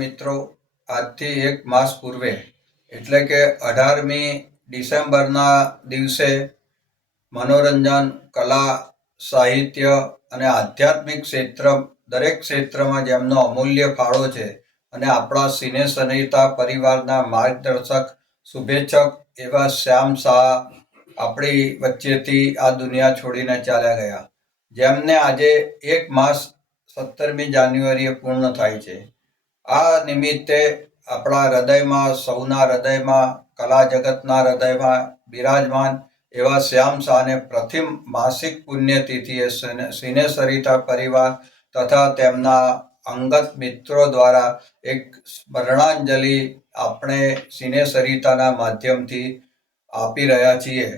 મિત્રો, આજથી 1 માસ પૂર્વે એટલે કે 18મી ડિસેમ્બરના દિવસે મનોરંજન, કલા, સાહિત્ય અને આધ્યાત્મિક દરેક ક્ષેત્રમાં જેમનો અમૂલ્ય ફાળો છે અને આપણા સિને સન્નિહિતા પરિવારના માર્ગદર્શક, શુભેચ્છક એવા શ્યામ શાહ આપણી વચ્ચેથી આ દુનિયા છોડીને ચાલ્યા ગયા. જેમને આજે 1 માસ 17મી જાન્યુઆરીએ પૂર્ણ થાય છે. આ નિમિત્તે આપણા હૃદયમાં, સૌના હૃદયમાં, કલા જગતના હૃદયમાં બિરાજમાન એવા શ્યામ શાહને પ્રથમ માસિક પુણ્યતિથિએ સિને સરિતા પરિવાર તથા તેમના અંગત મિત્રો દ્વારા એક સ્મરણાંજલિ આપણે સિને સરિતાના માધ્યમથી આપી રહ્યા છીએ.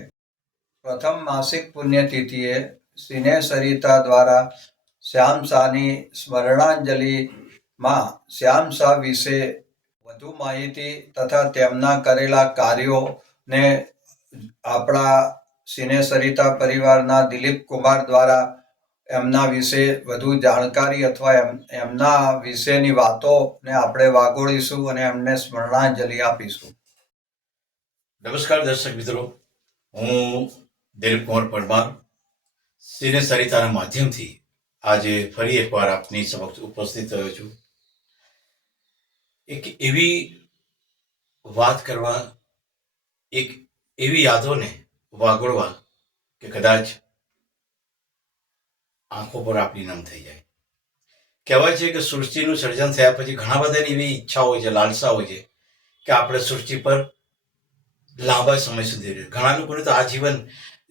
પ્રથમ માસિક પુણ્યતિથિએ સિને સરિતા દ્વારા શ્યામ શાહની સ્મરણાંજલિમાં શ્યામ શાહ વિશે વધુ માહિતી તથા તેમના કરેલા કાર્યોને આપણા સિને સરિતા પરિવારના દિલીપ કુમાર દ્વારા એમના વિશે વધુ જાણકારી અથવા એમના વિશેની વાતોને આપણે વાગોળીશું અને એમને સ્મરણાંજલિ આપીશું. નમસ્કાર દર્શક મિત્રો, હું દિલીપ કુમાર પરમાર સિને સરિતાના માધ્યમથી આજે ફરી એકવાર આપની સમક્ષ ઉપસ્થિત થયો છું. એક એવી વાત કરવા, એક એવી યાદોને વાગોળવા કે કદાચ આંખો પર આપણી નમ થઈ જાય. કહેવાય છે કે સૃષ્ટિનું સર્જન થયા પછી ઘણા બધાની એવી ઈચ્છા હોય છે, લાલસા હોય છે કે આપણે સૃષ્ટિ પર લાંબા સમય સુધી રહે. ઘણા લોકોને તો આજીવન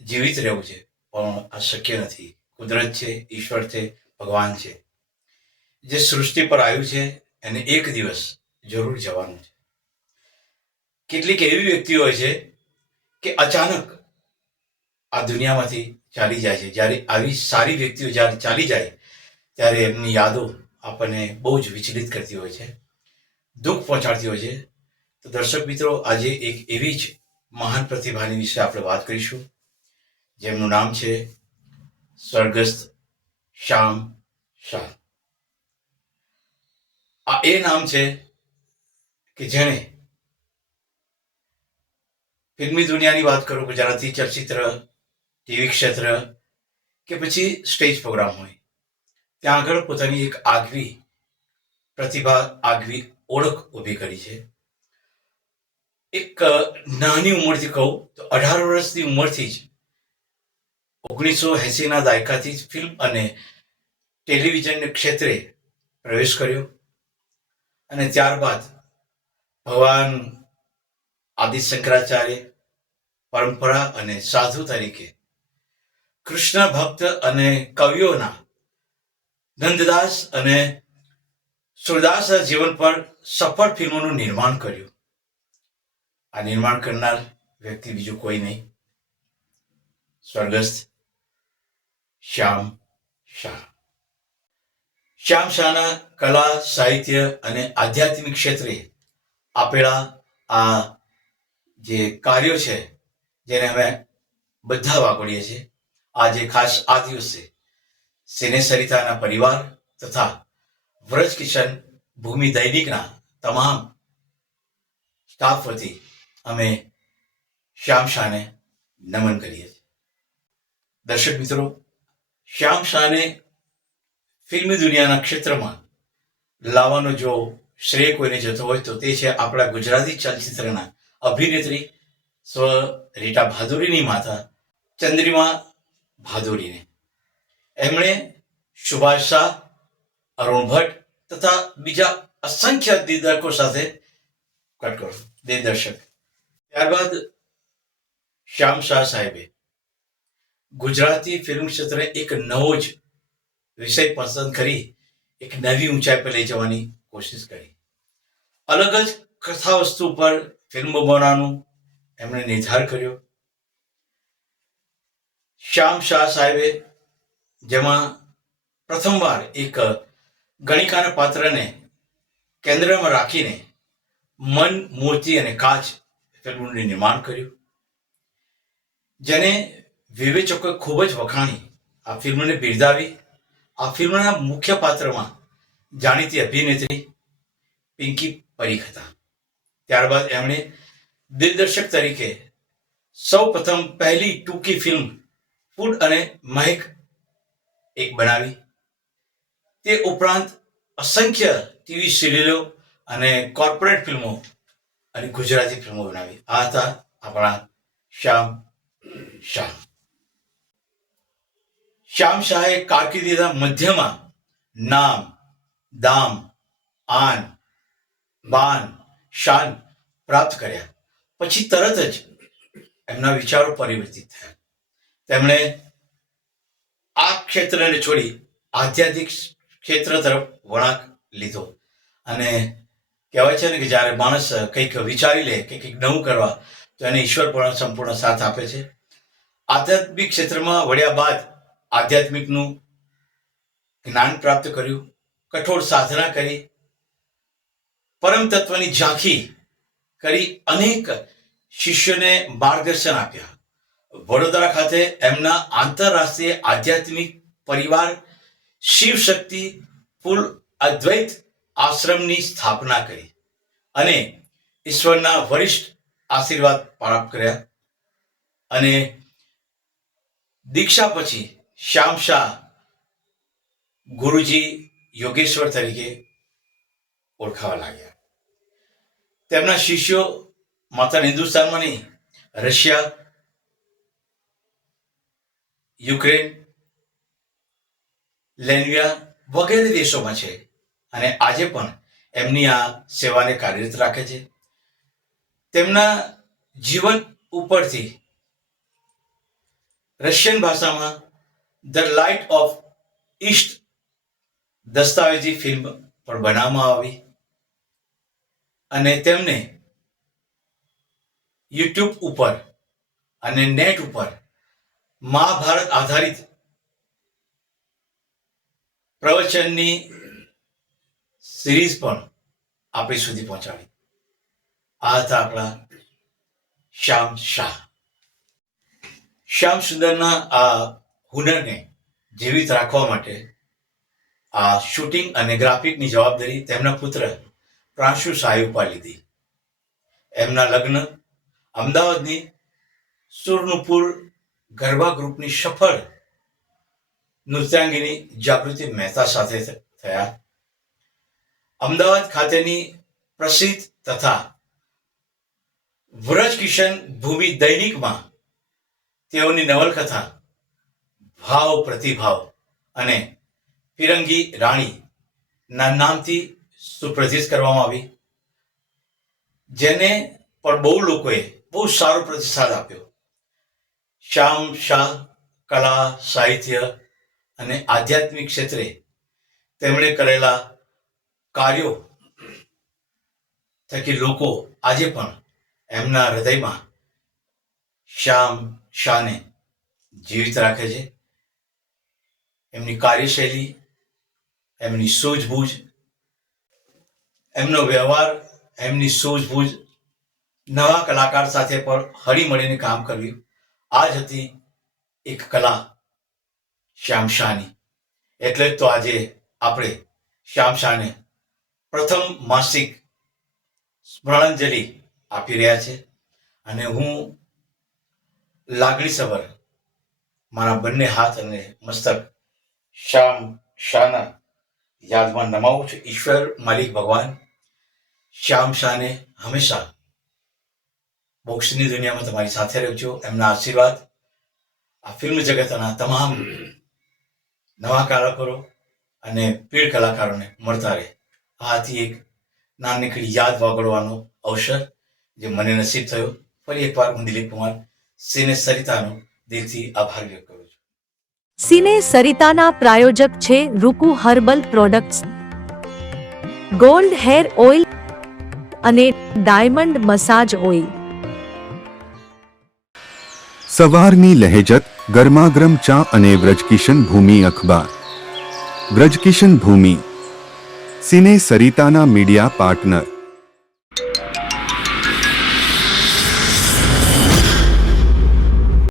જીવિત રહેવું છે, પણ આ શક્ય નથી. કુદરત છે, ઈશ્વર છે, ભગવાન છે. જે સૃષ્ટિ પર આવ્યું છે એને એક દિવસ જરૂર જવાનું છે. કેટલીક એવી વ્યક્તિઓ હોય છે કે અચાનક આ દુનિયામાંથી ચાલી જાય છે. જ્યારે આવી સારી વ્યક્તિઓ જ્યારે ચાલી જાય ત્યારે એમની યાદો આપણને બહુ જ વિચલિત કરતી હોય છે, દુઃખ પહોંચાડતી હોય છે. તો દર્શક મિત્રો, આજે એક એવી જ મહાન પ્રતિભાની વિશે આપણે વાત કરીશું, જેમનું નામ છે સ્વર્ગસ્થ શ્યામ શાહ. આ એ નામ છે કે જેણે ફિલ્મી દુનિયાની વાત કરું, ગુજરાતી ચલચિત્ર, ટીવી ક્ષેત્ર કે પછી સ્ટેજ પ્રોગ્રામ હોય, ત્યાં આગળ પોતાની એક આગવી પ્રતિભા, આગવી ઓળખ ઊભી કરી છે. એક નાની ઉંમરથી કહું તો 18 વર્ષની ઉંમરથી જ 1980ના દાયકાથી જ ફિલ્મ અને ટેલિવિઝન ક્ષેત્રે પ્રવેશ કર્યો અને ત્યારબાદ ભગવાન આદિ શંકરાચાર્ય પરંપરા અને સાધુ તરીકે કૃષ્ણ ભક્ત અને કવિઓના નંદદાસ અને સુરદાસના જીવન પર સફળ ફિલ્મોનું નિર્માણ કર્યું. આ નિર્માણ કરનાર વ્યક્તિ બીજું કોઈ નહીં, સ્વર્ગસ્થ શ્યામ શાહ. શ્યામ શાહના કલા, સાહિત્ય અને આધ્યાત્મિક ક્ષેત્રે આપેલા આ જે કાર્યો છે જેને અમે બધા વાગોળીએ છીએ, આજે ખાસ આ દિવસે સિને સરિતાના પરિવાર તથા વ્રજ કિશન ભૂમિ દૈનિકના તમામ સ્ટાફ વતી અમે શ્યામ શાહને નમન કરીએ છીએ. દર્શક મિત્રો, શ્યામ શાહને ફિલ્મી દુનિયાના ક્ષેત્રમાં લાવવાનો જો શ્રેય કોઈને જતો હોય તો તે છે આપણા ગુજરાતી ચલચિત્રના અભિનેત્રી સ્વ રીટા ભાદુરીની માતા ચંદ્રિમા ભાદુરીને. એમણે સુભાષ શાહ, અરુણ ભટ્ટ તથા બીજા અસંખ્ય દિગ્દર્શકો સાથે દિગ્દર્શક. ત્યારબાદ શ્યામ શાહ સાહેબે ગુજરાતી ફિલ્મ ક્ષેત્રે એક નવો જ વિષય પસંદ કરી એક નવી ઊંચાઈ પર લઈ જવાની કોશિશ કરી. અલગ જ કથા વસ્તુ પર ફિલ્મો બનાવવાનું એમણે નિર્ધાર કર્યો. શ્યામ શાહ સાહેબે જેમાં પ્રથમવાર એક ગણિકાના પાત્રને કેન્દ્રમાં રાખીને મન, મોતી અને કાચ ફિલ્મનું નિર્માણ કર્યું, જેને વિવેચકોએ ખૂબ જ વખાણી, આ ફિલ્મને બિરદાવી. આ ફિલ્મના મુખ્ય પાત્રમાં જાણીતી અભિનેત્રી પિંકી પરીખ હતા. ત્યારબાદ એમણે દિગ્દર્શક તરીકે સૌ પ્રથમ પહેલી ટૂંકી ફિલ્મ ફૂડ અને મહેક એક બનાવી. તે ઉપરાંત અસંખ્ય ટીવી સિરિયલો અને કોર્પોરેટ ફિલ્મો અને ગુજરાતી ફિલ્મો બનાવી. આ હતા આપણા શ્યામ શાહ. શ્યામ શાહે કારકિર્દીના મધ્યમાં નામ, દામ, આન, બાન, શાન પ્રાપ્ત કર્યા. પછી તરત જ એમના વિચારો પરિવર્તિત થયા. તેમણે આ ક્ષેત્રને છોડી આધ્યાત્મિક ક્ષેત્ર તરફ વળાંક લીધો. અને કહેવાય છે ને કે જ્યારે માણસ કંઈક વિચારી લે કે કંઈક નવું કરવા તો એને ઈશ્વર પણ સંપૂર્ણ સાથ આપે છે. આધ્યાત્મિક ક્ષેત્રમાં વળ્યા બાદ આધ્યાત્મિકનું જ્ઞાન પ્રાપ્ત કર્યું, કઠોર સાધના કરી, પરમ તત્વની ઝાંખી કરી, અનેક શિષ્યોને માર્ગદર્શન આપ્યા. વડોદરા ખાતે એમના આંતરરાષ્ટ્રીય આધ્યાત્મિક પરિવાર શિવ શક્તિ ફૂલ અદ્વૈત આશ્રમની સ્થાપના કરી અને ઈશ્વરના વરિષ્ઠ આશીર્વાદ પ્રાપ્ત કર્યા. અને દીક્ષા પછી શ્યામ શાહ ગુરુજી યોગેશ્વર તરીકે ઓળખાવા લાગ્યા. તેમના શિષ્યો માત્ર હિન્દુસ્તાનમાં નહીં, રશિયા, યુક્રેન, લેન્વિયા વગેરે દેશોમાં છે અને આજે પણ એમની આ સેવાને કાર્યરત રાખે છે. તેમના જીવન ઉપરથી રશિયન ભાષામાં ધ લાઇટ ઓફ ઈસ્ટ દસ્તાવેજી ફિલ્મ પણ બનાવવામાં આવી અને તેમને યુટ્યુબ ઉપર અને નેટ ઉપર મહાભારત આધારિત પ્રવચનની સિરીઝ પણ આપણી સુધી પહોંચાડી. આ હતા આપણા શ્યામ શાહ. શ્યામ સુંદરના આ હુનરને જીવિત રાખવા માટે આ શૂટિંગ અને ગ્રાફિકની જવાબદારી તેમના પુત્ર પ્રાંશુ શાહે ઉપાડી લીધી. એમના લગ્ન અમદાવાદની સુરનુપુર ગરબા ગ્રુપની સફળ નૃત્યાંગીની જાગૃતિ મહેતા સાથે થયા. અમદાવાદ ખાતેની પ્રસિદ્ધ તથા વ્રજકિશન ભૂમિ દૈનિકમાં તેઓની નવલકથા ભાવ પ્રતિભાવ અને ફિરંગી રાણીના નામથી સુપ્રસિદ્ધ કરવામાં આવી, જેને પણ બહુ લોકોએ બહુ સારો પ્રતિસાદ આપ્યો. શ્યામ શાહ કલા, સાહિત્ય અને આધ્યાત્મિક ક્ષેત્રે તેમણે કરેલા કાર્યો થકી લોકો આજે પણ એમના હૃદયમાં શ્યામ શાહને જીવિત રાખે છે. એમની કાર્યશૈલી, એમની સૂઝબૂઝ, એમનો વ્યવહાર, એમની સૂઝબૂઝ, નવા કલાકાર સાથે પણ હળીમળીને કામ કર્યું, આ જ હતી એક કલા શ્યામ શાહની. એટલે જ તો આજે આપણે શ્યામ શાહને પ્રથમ માસિક સ્મરણાંજલિ આપી રહ્યા છે. અને હું લાગણીસભર મારા બંને હાથ અને મસ્તક શ્યામ શાહના યાદમાં નમાવું છું. ઈશ્વર માલિક ભગવાન શ્યામ શાહને હંમેશા મોક્ષની દુનિયામાં તમારી સાથે રહેજો. એમના આશીર્વાદ આ ફિલ્મ જગતના તમામ નવા કલાકારો અને પીઢ કલાકારોને મળતા રહે. આ હતી એક નાનકડી યાદ વાગડવાનો અવસર જે મને નસીબ થયો. ફરી એકવાર હું દિલીપ કુમાર સિને સરિતાનો દિલથી આભાર વ્યક્ત કરું છું. સિને સરિતાના પ્રાયોજક છે Ruku herbal products, gold hair oil અને ડાયમંડ મસાજ ઓઇલ. સવારની લહેજત, ગરમાગરમ ચા અને વ્રજકિશન ભૂમિ અખબાર. વ્રજકિશન ભૂમિ સિને સરિતાના મીડિયા પાર્ટનર.